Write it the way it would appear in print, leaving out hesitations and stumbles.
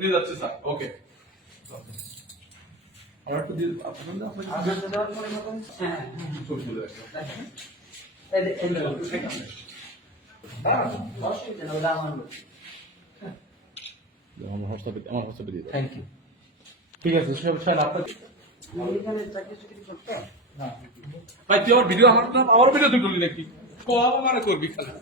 নিয়ে যাচ্ছি স্যার। ওকে। আর একটু দিয়ে আপনাদের ছবি তুলে রাখবেন। আমার হোয়াটসঅ্যাপে দিয়ে দাও। Thank you. ঠিক আছে স্যার আপনার ভাই তুই আমার ভিডিও আমার ভিডিও তুই করলি নাকি? কম মানে করবি খালি।